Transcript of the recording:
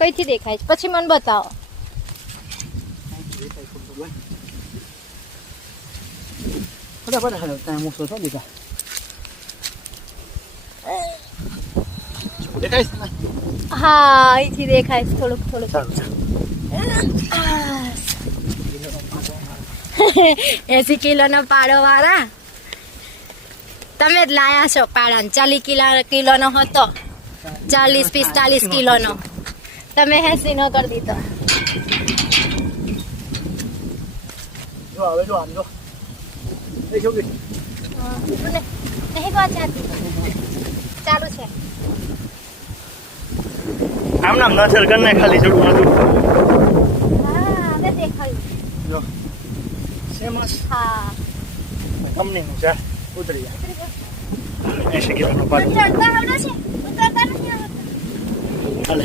કઈથી દેખાય છે પછી મને બતાવો. ફટાફટ ત્યાં મૂકશો છો દીકા દેખાય છે ને? હા અહીંથી દેખાય છે થોડુંક થોડુંક. સારું 80 કિલોનો પાડો વાળા તમે જ લાયા છો પાડા. 40 કિલોનો હતો, 40-45 કિલોનો. તમે 80 નો કરી દીધો. જો હવે જો આમ જો એ છોકરી નહીં પહોંચાતી ચાલુ છે. આમ નામ નસર કરીને ખાલી જોડું હતું હા હવે દેખાયું. જો સેમસ હા કંપનીનું છે ઉતરી જાય 80 કિલોનો પાડો ચડતા આવડે છે, ઉતરતા નથી આવડતું. હાલે